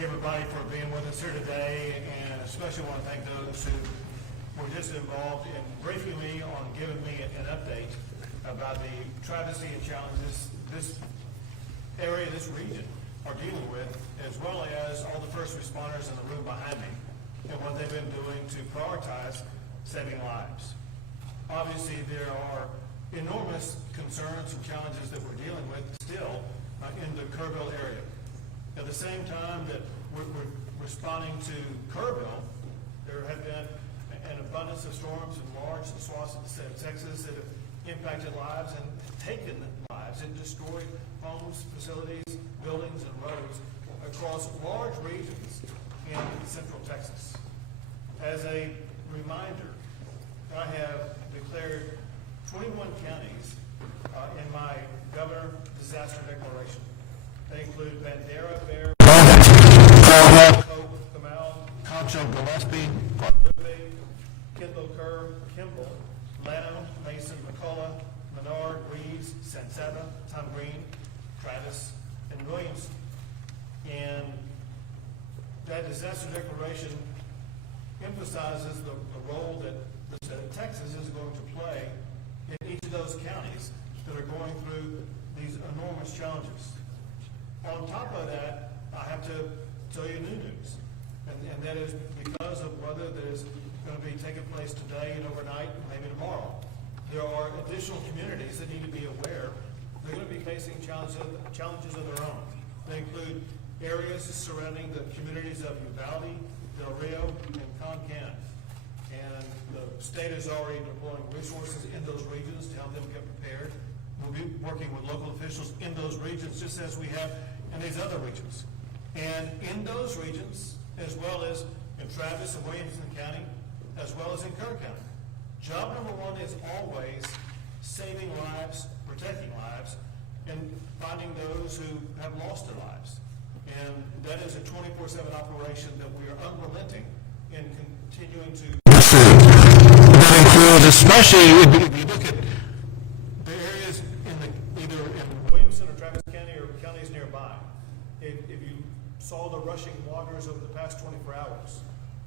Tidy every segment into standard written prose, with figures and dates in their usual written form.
thank everybody for being with us here today, and especially want to thank those who were just involved in briefing me on giving me an update about the travesty and challenges this area, this region are dealing with, as well as all the first responders in the room behind me and what they've been doing to prioritize saving lives. Obviously, there are enormous concerns and challenges that we're dealing with still in the Kerrville area. At the same time that we're responding to Kerrville, there have been an abundance of storms in large swaths of the state of Texas that have impacted lives and taken lives and destroyed homes, facilities, buildings, and roads across large regions in central Texas. As a reminder, I have declared 21 counties in my governor disaster declaration. They include Bandera, Bear, Hope, Comal, Concho, Gillespie, Guadalupe, Kendall, Kerr, Kimball, Lanham, Mason, McCullough, Menard, Reeves, San Saba, Tom Green, Travis, and Williams. And that disaster declaration emphasizes the role that the state of Texas is going to play in each of those counties that are going through these enormous challenges. On top of that, I have to tell you new news, and that is because of weather that is going to be taking place today and overnight, and maybe tomorrow. There are additional communities that need to be aware they're going to be facing challenges of their own. They include areas surrounding the communities of Uvalde, Del Rio, and Concan. And the state is already deploying resources in those regions to help them get prepared. We'll be working with local officials in those regions just as we have in these other regions. And in those regions, as well as in Travis and Williamson County, as well as in Kerr County, job number one is always saving lives, protecting lives, and finding those who have lost their lives. And that is a 24/7 operation that we are unrelenting in continuing to. That includes, especially if you look at the areas either in Williamson or Travis County or counties nearby. If you saw the rushing waters over the past 24 hours,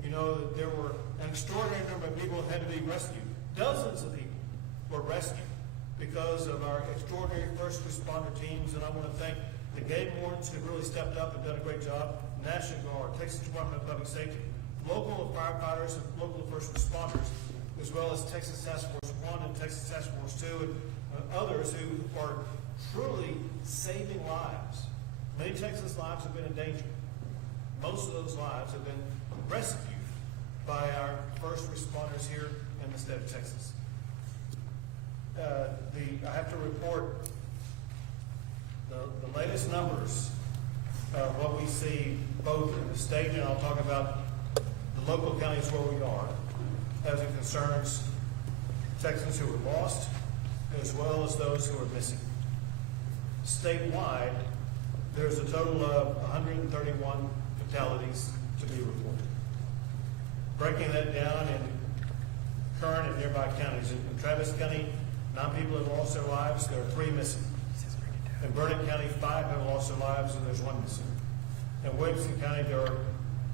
you know that there were an extraordinary number of people that had to be rescued. Dozens of people were rescued because of our extraordinary first responder teams, and I want to thank the game wardens who really stepped up and done a great job, National Guard, Texas Department of Public Safety, local firefighters and local first responders, as well as Texas Task Force 1 and Texas Task Force 2 and others who are truly saving lives. Many Texas lives have been in danger. Most of those lives have been rescued by our first responders here in the state of Texas. I have to report the latest numbers of what we see both in the state, and I'll talk about the local counties where we are, as it concerns Texans who were lost, as well as those who are missing. Statewide, there's a total of 131 fatalities to be reported. Breaking that down in current and nearby counties. In Travis County, 9 people have lost their lives. There are 3 missing. In Burnett County, 5 have lost their lives, and there's 1 missing. In Williamson County, there are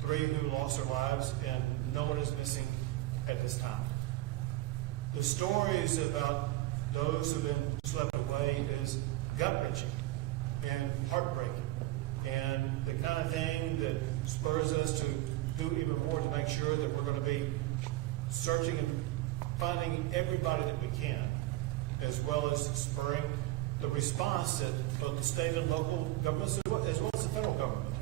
3 who lost their lives, and no one is missing at this time. The stories about those who've been swept away is gut-wrenching and heartbreaking, and the kind of thing that spurs us to do even more to make sure that we're going to be searching and finding everybody that we can, as well as spurring the response that both the state and local governments, as well as the federal government,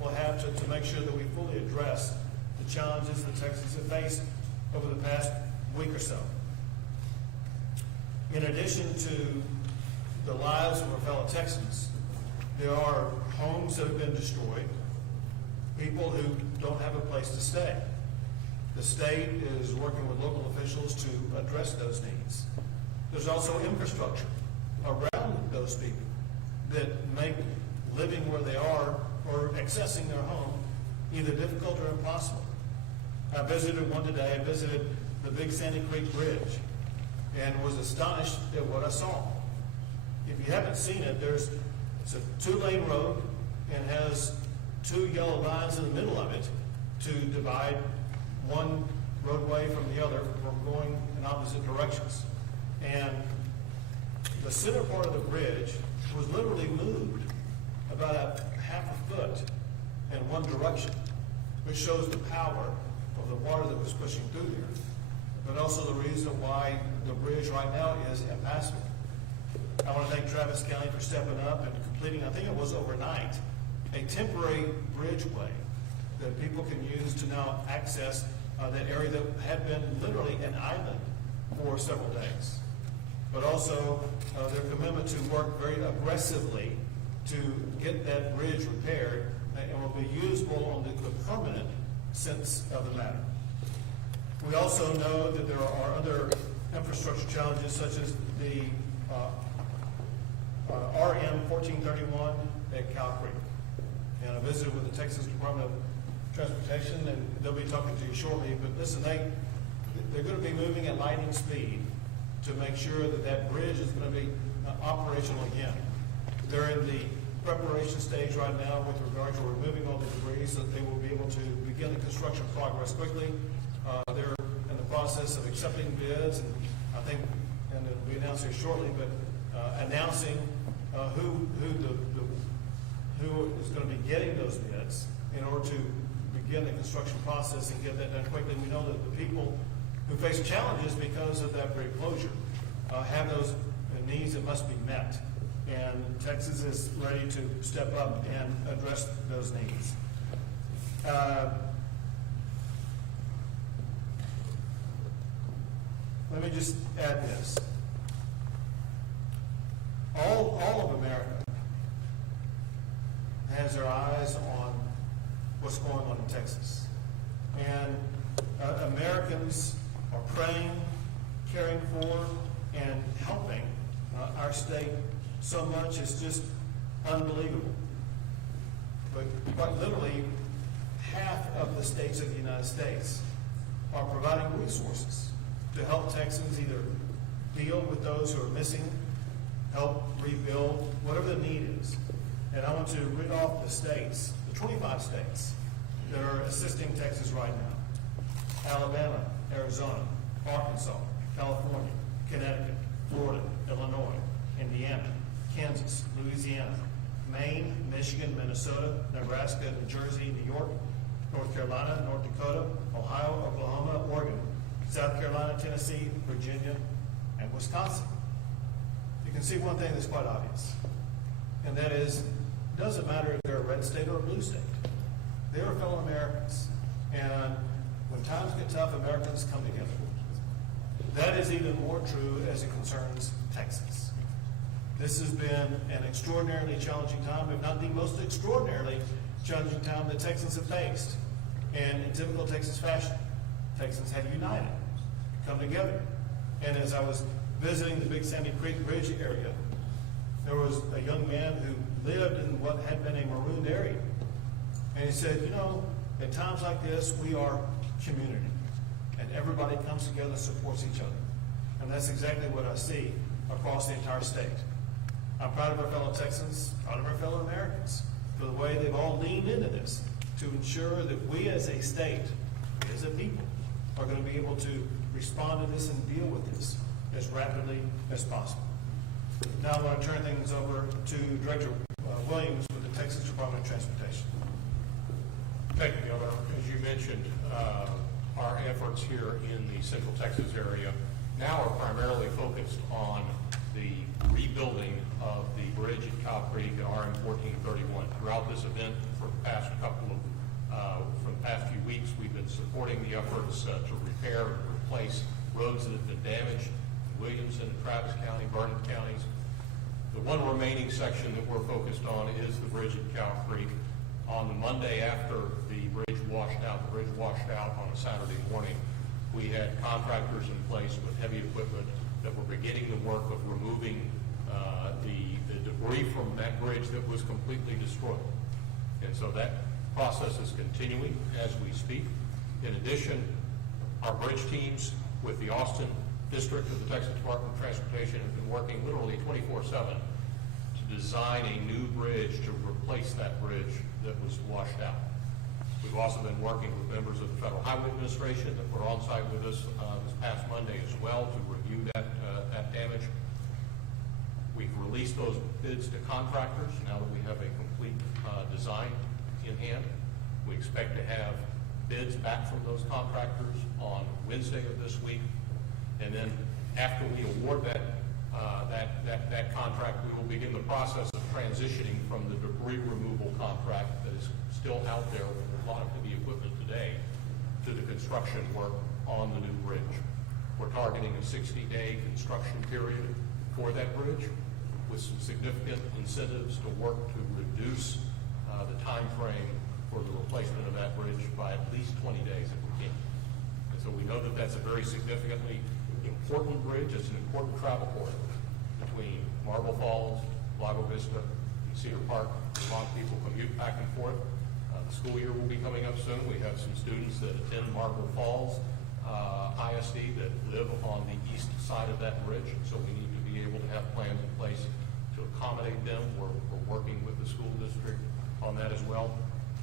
will have to make sure that we fully address the challenges that Texas has faced over the past week or so. In addition to the lives of our fellow Texans, there are homes that have been destroyed, people who don't have a place to stay. The state is working with local officials to address those needs. There's also infrastructure around those people that make living where they are or accessing their home either difficult or impossible. I visited one today. I visited the Big Sandy Creek Bridge and was astonished at what I saw. If you haven't seen it, it's a 2-lane road and has two yellow lines in the middle of it to divide one roadway from the other. We're going in opposite directions. And the center part of the bridge was literally moved about a half a foot in one direction, which shows the power of the water that was pushing through there, but also the reason why the bridge right now is impassable. I want to thank Travis County for stepping up and completing, I think it was overnight, a temporary bridgeway that people can use to now access that area that had been literally an island for several days. But also their commitment to work very aggressively to get that bridge repaired and will be usable on the permanent sense of the matter. We also know that there are other infrastructure challenges such as the RM 1431 at Cow Creek. And I visited with the Texas Department of Transportation, and they'll be talking to you shortly, but listen, they're going to be moving at lightning speed to make sure that that bridge is going to be operational again. They're in the preparation stage right now with regard to removing all the debris so that they will be able to begin the construction progress quickly. They're in the process of accepting bids, and I think, and it'll be announced here shortly, but announcing who is going to be getting those bids in order to begin the construction process and get that done quickly. We know that the people who face challenges because of that bridge closure have those needs that must be met. And Texas is ready to step up and address those needs. Let me just add this. All of America has their eyes on what's going on in Texas. And Americans are praying, caring for, and helping our state so much. It's just unbelievable. But quite literally, half of the states of the United States are providing resources to help Texans either deal with those who are missing, help rebuild, whatever the need is. And I want to read off the states, the 25 states that are assisting Texas right now: Alabama, Arizona, Arkansas, California, Connecticut, Florida, Illinois, Indiana, Kansas, Louisiana, Maine, Michigan, Minnesota, Nebraska, New Jersey, New York, North Carolina, North Dakota, Ohio, Oklahoma, Oregon, South Carolina, Tennessee, Virginia, and Wisconsin. You can see one thing that's quite obvious, and that is, it doesn't matter if they're a red state or a blue state. They are fellow Americans, and when times get tough, Americans come together. That is even more true as it concerns Texas. This has been an extraordinarily challenging time, if not the most extraordinarily challenging time that Texans have faced. And in typical Texas fashion, Texans have united, come together. And as I was visiting the Big Sandy Creek Bridge area, there was a young man who lived in what had been a marooned area. And he said, you know, at times like this, we are community. And everybody comes together and supports each other. And that's exactly what I see across the entire state. I'm proud of our fellow Texans, proud of our fellow Americans, for the way they've all leaned into this to ensure that we as a state, we as a people, are going to be able to respond to this and deal with this as rapidly as possible. Now I want to turn things over to Director Williams with the Texas Department of Transportation. Thank you, Governor. As you mentioned, our efforts here in the Central Texas area now are primarily focused on the rebuilding of the bridge at Cow Creek at RM 1431. Throughout this event, for the past few weeks, we've been supporting the efforts to repair and replace roads that have been damaged in Williamson, Travis County, Vernon counties. The one remaining section that we're focused on is the bridge at Cow Creek. On the Monday after the bridge washed out on a Saturday morning, we had contractors in place with heavy equipment that were beginning the work of removing the debris from that bridge that was completely destroyed. And so that process is continuing as we speak. In addition, our bridge teams with the Austin District of the Texas Department of Transportation have been working literally 24/7 to design a new bridge to replace that bridge that was washed out. We've also been working with members of the Federal Highway Administration that were on site with us this past Monday as well to review that damage. We've released those bids to contractors now that we have a complete design in hand. We expect to have bids back from those contractors on Wednesday of this week. And then after we award that contract, we will begin the process of transitioning from the debris removal contract that is still out there with a lot of heavy equipment today to the construction work on the new bridge. We're targeting a 60-day construction period for that bridge with some significant incentives to work to reduce the time frame for the replacement of that bridge by at least 20 days if we can. And so we know that that's a very significantly important bridge. It's an important travel corridor between Marble Falls, Lago Vista, and Cedar Park. A lot of people commute back and forth. The school year will be coming up soon. We have some students that attend Marble Falls ISD that live on the east side of that bridge. So we need to be able to have plans in place to accommodate them. We're working with the school district on that as well.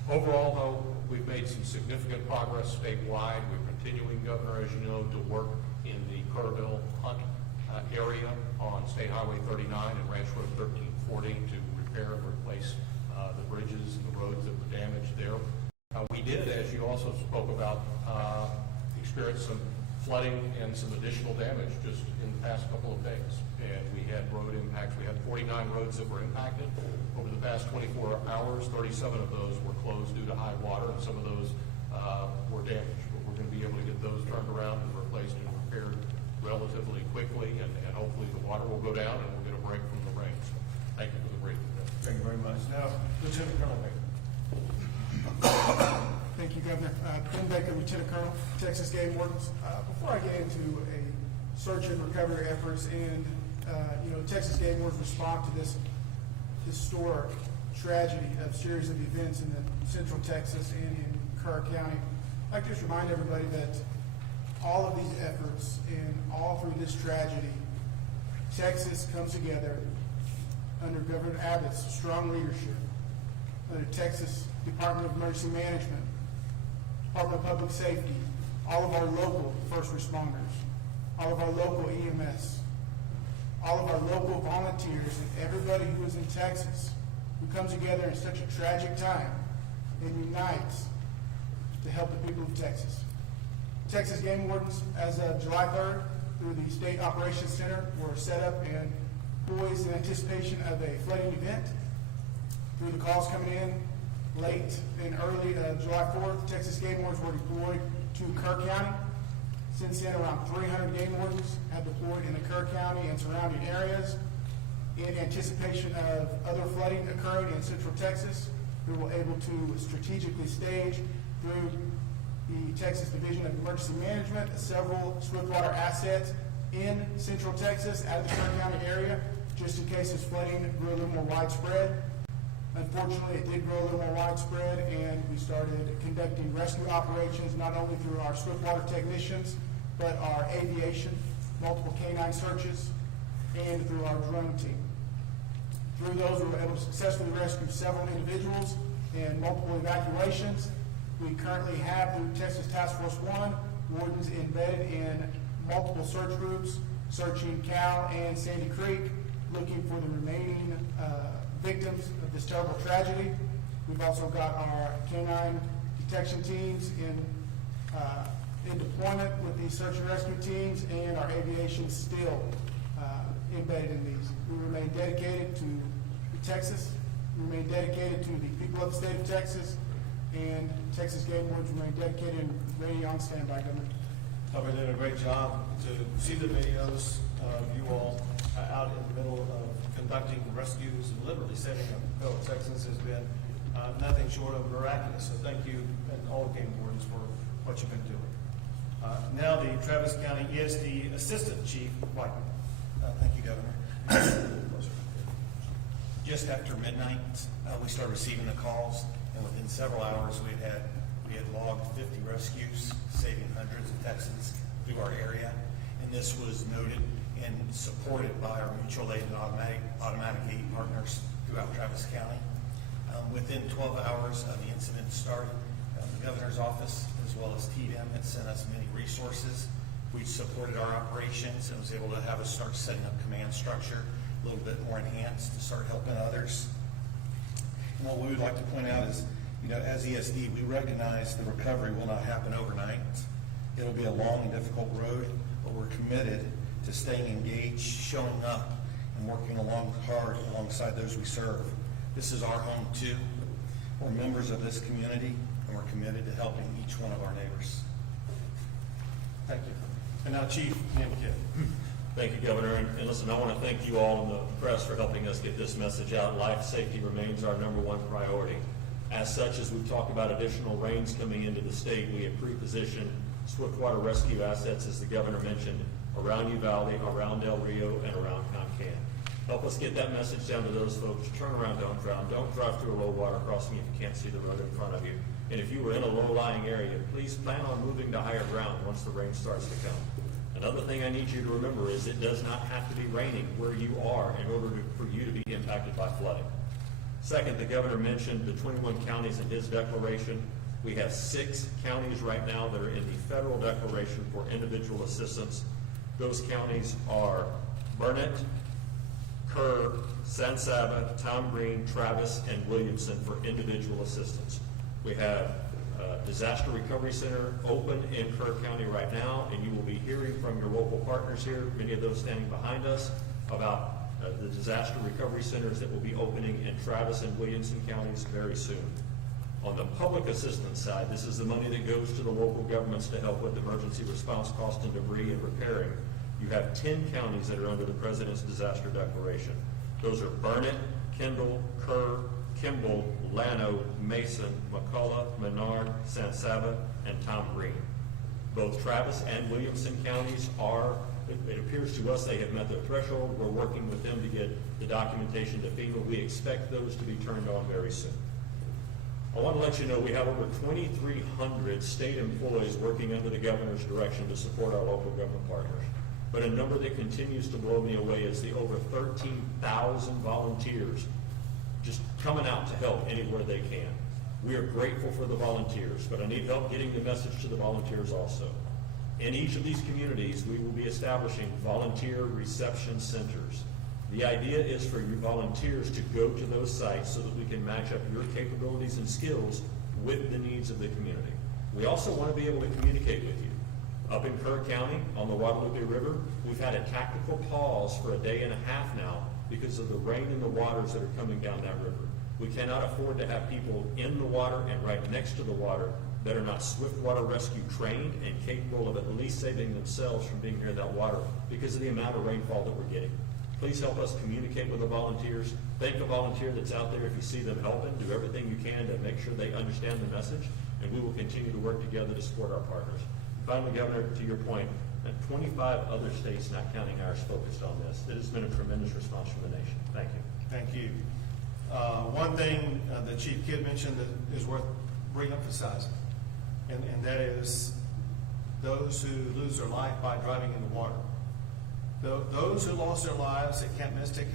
Overall, though, we've made some significant progress statewide. We're continuing, Governor, as you know, to work in the Kerrville Hunt area on State Highway 39 and Ranch Road 1340 to repair and replace the bridges and the roads that were damaged there. We did, as you also spoke about, experience some flooding and some additional damage just in the past couple of days. And we had road impacts. We had 49 roads that were impacted. Over the past 24 hours, 37 of those were closed due to high water, and some of those were damaged. But we're going to be able to get those turned around and replaced and repaired relatively quickly, and hopefully the water will go down and we'll get a break from the rain. So thank you for the briefing. Thank you very much. Now, Lieutenant Colonel Baker. Thank you, Governor. Ben Baker, Lieutenant Colonel, Texas Game Wardens. Before I get into a search and recovery efforts and, Texas Game Wardens respond to this historic tragedy of series of events in the Central Texas and in Kerr County, I'd like to just remind everybody that all of these efforts and all through this tragedy, Texas comes together under Governor Abbott's strong leadership, under Texas Department of Emergency Management, Department of Public Safety, all of our local first responders, all of our local EMS, all of our local volunteers, and everybody who is in Texas who comes together in such a tragic time and unites to help the people of Texas. Texas Game Wardens, as of July 3rd, through the State Operations Center, were set up and poised in anticipation of a flooding event. Through the calls coming in late and early July 4th, Texas Game Wardens were deployed to Kerr County. Since then, around 300 game wardens have deployed in the Kerr County and surrounding areas in anticipation of other flooding occurring in Central Texas. We were able to strategically stage through the Texas Division of Emergency Management several swiftwater assets in Central Texas out of the Kerr County area, just in case this flooding grew a little more widespread. Unfortunately, it did grow a little more widespread, and we started conducting rescue operations not only through our swiftwater technicians, but our aviation, multiple canine searches, and through our drone team. Through those, we were able to successfully rescue several individuals and multiple evacuations. We currently have, through Texas Task Force 1, wardens embedded in multiple search groups, searching Cal and Sandy Creek, looking for the remaining victims of this terrible tragedy. We've also got our canine detection teams in deployment with these search and rescue teams, and our aviation still embedded in these. We remain dedicated to Texas. We remain dedicated to the people of the state of Texas, and Texas Game Wardens remain dedicated and ready on standby, Governor. We're doing a great job to see the videos of you all out in the middle of conducting rescues and literally saving a fellow Texans has been nothing short of miraculous. So thank you and all game wardens for what you've been doing. Now the Travis County ESD Assistant Chief White. Thank you, Governor. Just after midnight, we started receiving the calls, and within several hours, we had logged 50 rescues, saving hundreds of Texans through our area. And this was noted and supported by our mutual aid and automatic aid partners throughout Travis County. Within 12 hours of the incident starting, the governor's office, as well as TDM, had sent us many resources. We supported our operations and was able to have us start setting up command structure a little bit more enhanced to start helping others. And what we would like to point out is, as ESD, we recognize the recovery will not happen overnight. It'll be a long and difficult road, but we're committed to staying engaged, showing up, and working hard alongside those we serve. This is our home too. We're members of this community, and we're committed to helping each one of our neighbors. Thank you. And now Chief Nemkit. Thank you, Governor. And listen, I want to thank you all in the press for helping us get this message out. Life safety remains our #1 priority. As such, as we've talked about additional rains coming into the state, we have pre-positioned swiftwater rescue assets, as the Governor mentioned, around Uvalde, around Del Rio, and around Concan. Help us get that message down to those folks. Turn around, don't drown. Don't drive through a low water crossing if you can't see the road in front of you. And if you were in a low-lying area, please plan on moving to higher ground once the rain starts to come. Another thing I need you to remember is it does not have to be raining where you are in order for you to be impacted by flooding. Second, the Governor mentioned the 21 counties in his declaration. We have 6 counties right now that are in the federal declaration for individual assistance. Those counties are Burnett, Kerr, San Saba, Tom Green, Travis, and Williamson for individual assistance. We have Disaster Recovery Center open in Kerr County right now, and you will be hearing from your local partners here, many of those standing behind us, about the disaster recovery centers that will be opening in Travis and Williamson counties very soon. On the public assistance side, this is the money that goes to the local governments to help with emergency response cost and debris and repairing. You have 10 counties that are under the President's disaster declaration. Those are Burnett, Kendall, Kerr, Kimball, Llano, Mason, McCullough, Menard, San Saba, and Tom Green. Both Travis and Williamson counties it appears to us they have met their threshold. We're working with them to get the documentation to FEMA. We expect those to be turned on very soon. I want to let you know we have over 2,300 state employees working under the Governor's direction to support our local government partners. But a number that continues to blow me away is the over 13,000 volunteers just coming out to help anywhere they can. We are grateful for the volunteers, but I need help getting the message to the volunteers also. In each of these communities, we will be establishing volunteer reception centers. The idea is for you volunteers to go to those sites so that we can match up your capabilities and skills with the needs of the community. We also want to be able to communicate with you. Up in Kerr County, on the Guadalupe River, we've had a tactical pause for a day and a half now because of the rain and the waters that are coming down that river. We cannot afford to have people in the water and right next to the water that are not swift water rescue trained and capable of at least saving themselves from being near that water because of the amount of rainfall that we're getting. Please help us communicate with the volunteers. Thank a volunteer that's out there if you see them helping. Do everything you can to make sure they understand the message, and we will continue to work together to support our partners. Finally, Governor, to your point, 25 other states, not counting ours, focused on this. It has been a tremendous response from the nation. Thank you. Thank you. One thing that Chief Kidd mentioned that is worth re-emphasizing, and that is those who lose their life by driving in the water. Those who lost their lives at Camp Mystic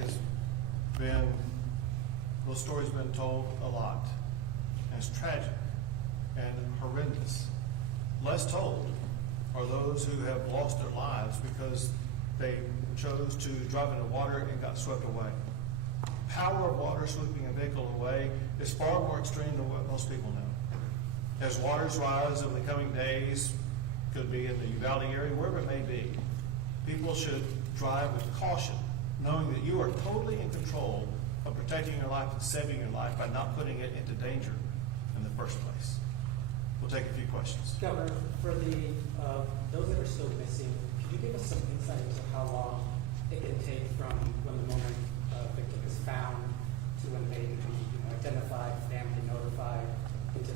those stories have been told a lot. And it's tragic and horrendous. Less told are those who have lost their lives because they chose to drive in the water and got swept away. Power of water sweeping a vehicle away is far more extreme than what most people know. As waters rise over the coming days, could be in the Uvalde area, wherever it may be, people should drive with caution, knowing that you are totally in control of protecting your life and saving your life by not putting it into danger in the first place. We'll take a few questions. Governor, for those that are still missing, could you give us some insight into how long it can take from when the moment a victim is found to when they can be identified, family notified, into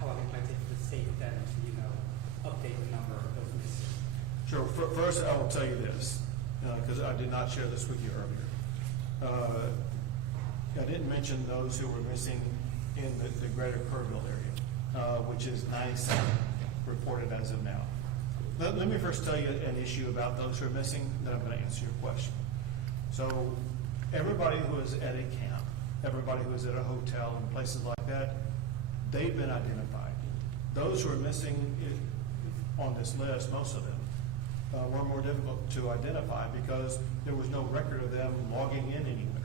how long it might take for the state then to update the number of those missing? Sure. First, I will tell you this, because I did not share this with you earlier. I didn't mention those who were missing in the greater Kerrville area, which is 97 reported as of now. Let me first tell you an issue about those who are missing, then I'm going to answer your question. So everybody who is at a camp everybody who was at a hotel and places like that, they've been identified. Those who are missing on this list, most of them, were more difficult to identify because there was no record of them logging in anywhere.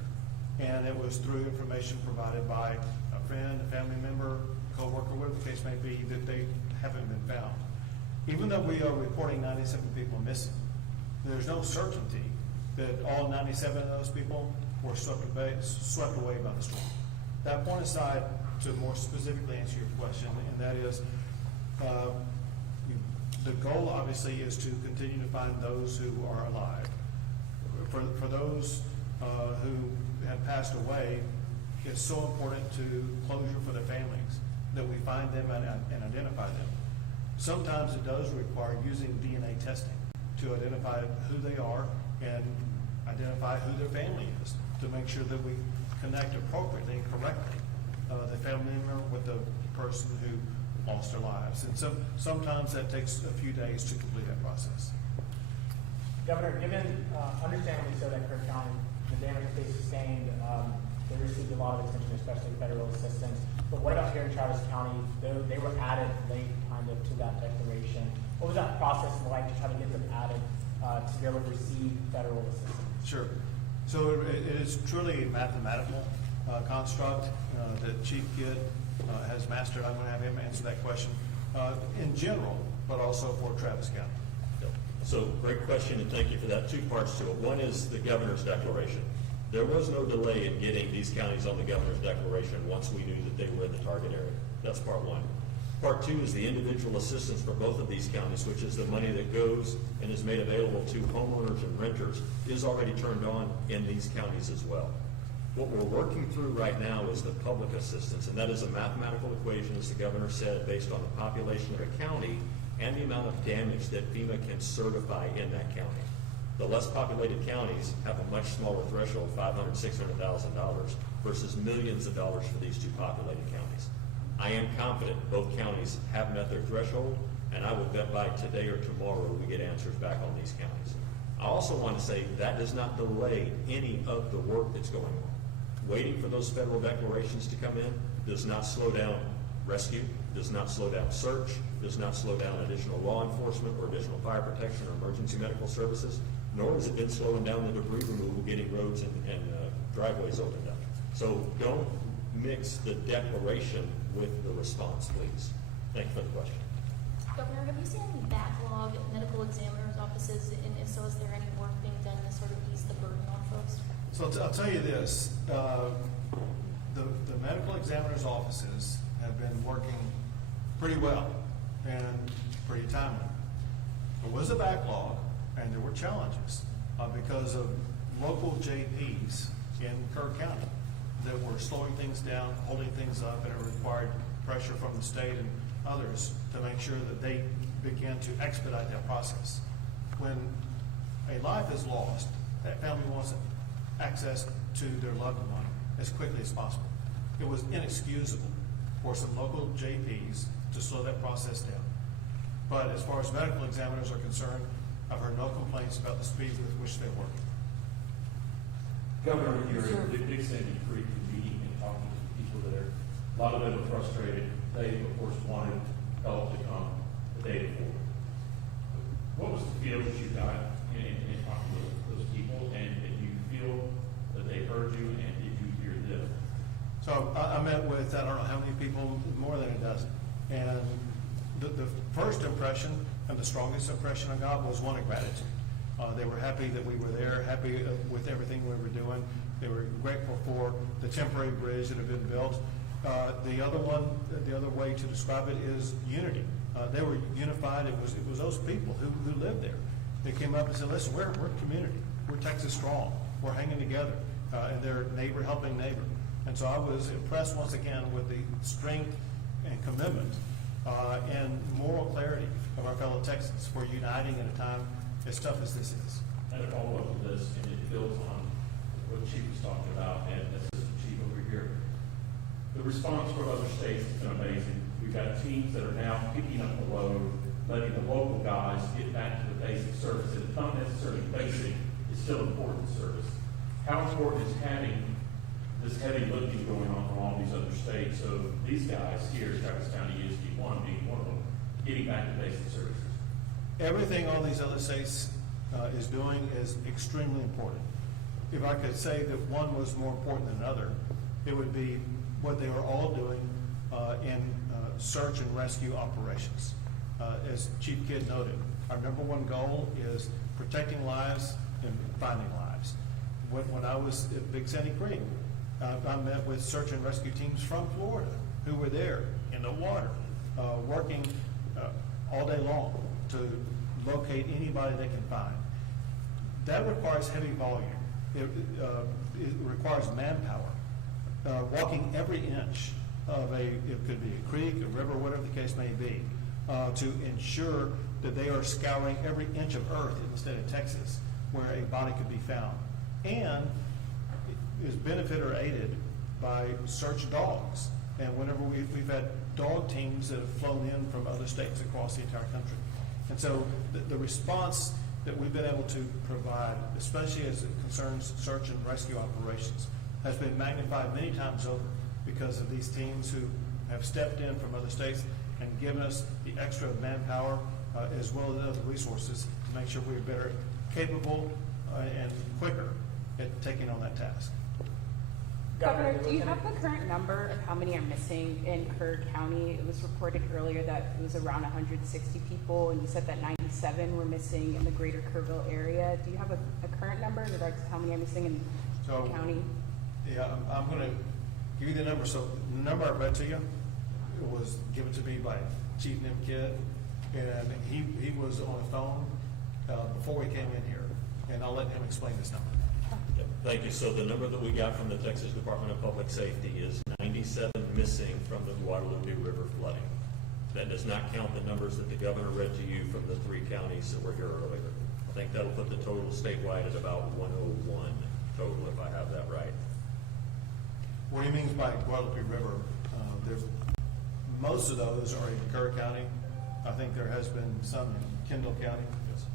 And it was through information provided by a friend, a family member, coworker, whatever the case may be, that they haven't been found. Even though we are reporting 97 people missing, there's no certainty that all 97 of those people were swept away by the storm. That point aside, to more specifically answer your question, and that is, the goal obviously is to continue to find those who are alive. For those who have passed away, it's so important to closure for the families that we find them and identify them. Sometimes it does require using DNA testing to identify who they are and identify who their family is, to make sure that we connect appropriately and correctly the family member with the person who lost their lives. And so sometimes that takes a few days to complete that process. Governor, given, understandably so, that Kerr County, the damage that they sustained, they received a lot of attention, especially federal assistance. But what about here in Travis County? They were added late kind of to that declaration. What was that process like to try to get them added to be able to receive federal assistance? Sure. So it is truly a mathematical construct that Chief Kidd has mastered. I'm going to have him answer that question in general, but also for Travis County. So great question, and thank you for that. Two parts to it. One is the governor's declaration. There was no delay in getting these counties on the governor's declaration once we knew that they were in the target area. That's part one. Part two is the individual assistance for both of these counties, which is the money that goes and is made available to homeowners and renters, is already turned on in these counties as well. What we're working through right now is the public assistance, and that is a mathematical equation, as the governor said, based on the population of a county and the amount of damage that FEMA can certify in that county. The less populated counties have a much smaller threshold, $500,000, $600,000, versus millions of dollars for these two populated counties. I am confident both counties have met their threshold, and I would bet by today or tomorrow we get answers back on these counties. I also want to say that does not delay any of the work that's going on. Waiting for those federal declarations to come in does not slow down rescue, does not slow down search, does not slow down additional law enforcement or additional fire protection or emergency medical services, nor has it been slowing down the debris removal, getting roads and driveways opened up. So don't mix the declaration with the response, please. Thank you for the question. Governor, have you seen any backlog at medical examiners' offices, and if so, is there any work being done to sort of ease the burden on folks? So I'll tell you this, the medical examiners' offices have been working pretty well and pretty timely. There was a backlog and there were challenges because of local JPs in Kerr County that were slowing things down, holding things up, and it required pressure from the state and others to make sure that they began to expedite that process. When a life is lost, that family wants access to their loved one as quickly as possible. It was inexcusable for some local JPs to slow that process down. But as far as medical examiners are concerned, I've heard no complaints about the speed with which they work. Governor, you're at the Big Sandy Creek meeting and talking to people that are, a lot of them are frustrated. They, of course, wanted help to come the day before. What was the feel that you got in talking to those people, and did you feel that they heard you, and did you hear them? So I met with, I don't know how many people, more than a dozen. And the first impression and the strongest impression I got was one of gratitude. They were happy that we were there, happy with everything we were doing. They were grateful for the temporary bridge that had been built. The other way to describe it is unity. They were unified. It was those people who lived there. They came up and said, listen, we're a community. We're Texas strong. We're hanging together. And they're neighbor helping neighbor. And so I was impressed once again with the strength and commitment and moral clarity of our fellow Texans for uniting at a time as tough as this is. And a follow-up to this, and it builds on what Chief was talking about, and Assistant Chief over here. The response from other states has been amazing. We've got teams that are now picking up the load, letting the local guys get back to the basic service. And it's not necessarily basic, it's still important service. How important is having this heavy lifting going on from all these other states, so these guys here, Travis County ESD one being one of them, getting back to basic services. Everything all these other states is doing is extremely important. If I could say that one was more important than another, it would be what they are all doing in search and rescue operations. As Chief Kidd noted, our number one goal is protecting lives and finding lives. When I was at Big Sandy Creek, I met with search and rescue teams from Florida who were there in the water, working all day long to locate anybody they can find. That requires heavy volume. It requires manpower, walking every inch of it could be a creek, a river, whatever the case may be, to ensure that they are scouring every inch of earth in the state of Texas where a body could be found. And is benefited or aided by search dogs. And whenever we've had dog teams that have flown in from other states across the entire country. And so the response that we've been able to provide, especially as it concerns search and rescue operations, has been magnified many times over because of these teams who have stepped in from other states and given us the extra manpower as well as other resources to make sure we're better capable and quicker at taking on that task. Governor, do you have the current number of how many are missing in Kerr County? It was reported earlier that it was around 160 people, and you said that 97 were missing in the greater Kerrville area. Do you have a current number in regards to how many are missing in the county? Yeah, I'm going to give you the number. So the number I read to you was given to me by Chief Nim Kidd, and he was on the phone before we came in here, and I'll let him explain this number. Yep, thank you. So the number that we got from the Texas Department of Public Safety is 97 missing from the Guadalupe River flooding. That does not count the numbers that the governor read to you from the 3 counties that were here earlier. I think that'll put the total statewide at about 101 total, if I have that right. What he means by Guadalupe River, there's most of those are in Kerr County. I think there has been some in Kendall County. Yes.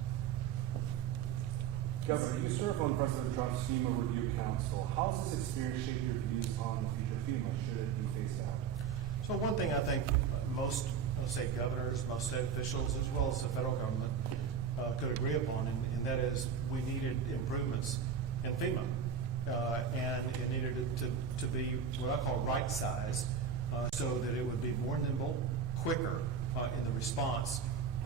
Governor, you serve on President Trump's FEMA Review Council. How has this experience shaped your views on the future of FEMA should it be phased out? So one thing I think most, let's say governors, most state officials, as well as the federal government could agree upon, and that is we needed improvements in FEMA. And it needed to be what I call right size, so that it would be more nimble, quicker in the response,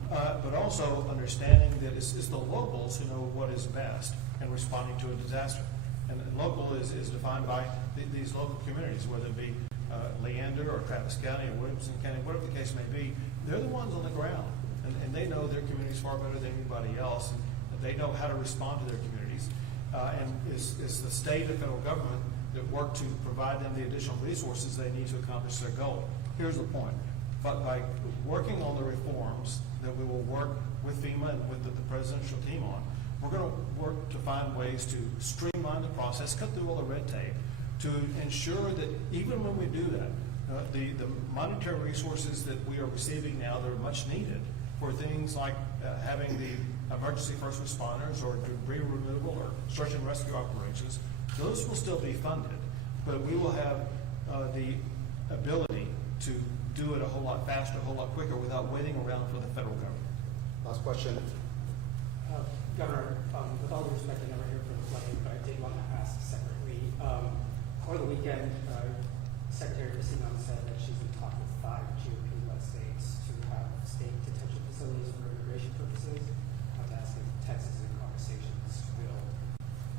but also understanding that it's the locals who know what is best in responding to a disaster. And local is defined by these local communities, whether it be Leander or Travis County or Williamson County, whatever the case may be. They're the ones on the ground, and they know their communities far better than anybody else, and they know how to respond to their communities. And it's the state and federal government that work to provide them the additional resources they need to accomplish their goal. Here's the point. But by working on the reforms that we will work with FEMA and with the presidential team on, we're going to work to find ways to streamline the process, cut through all the red tape, to ensure that even when we do that, the monetary resources that we are receiving now that are much needed for things like having the emergency first responders or debris removal or search and rescue operations, those will still be funded, but we will have the ability to do it a whole lot faster, a whole lot quicker without waiting around for the federal government. Last question. Governor, with all due respect, I never hear from the flooding, but I did want to ask separately. Over the weekend, Secretary Christine said that she's in talk with 5 GOP-led states to have state detention facilities for immigration purposes. I want to ask if Texas is in conversations will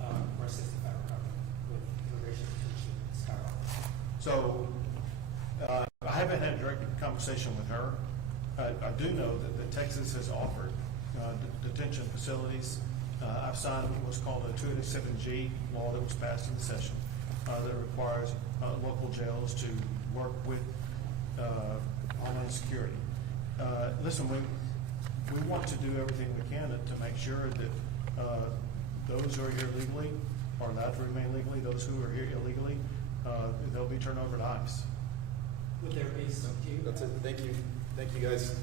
or assist the federal government with immigration detention skyrocketing. So I haven't had a direct conversation with her. I do know that Texas has offered detention facilities. I've signed what's called a 287G law that was passed in the session that requires local jails to work with Homeland Security. Listen, we want to do everything we can to make sure that those who are here legally are allowed to remain legally. Those who are here illegally, they'll be turned over to ICE. Would there be some? That's it. Thank you. Thank you, guys.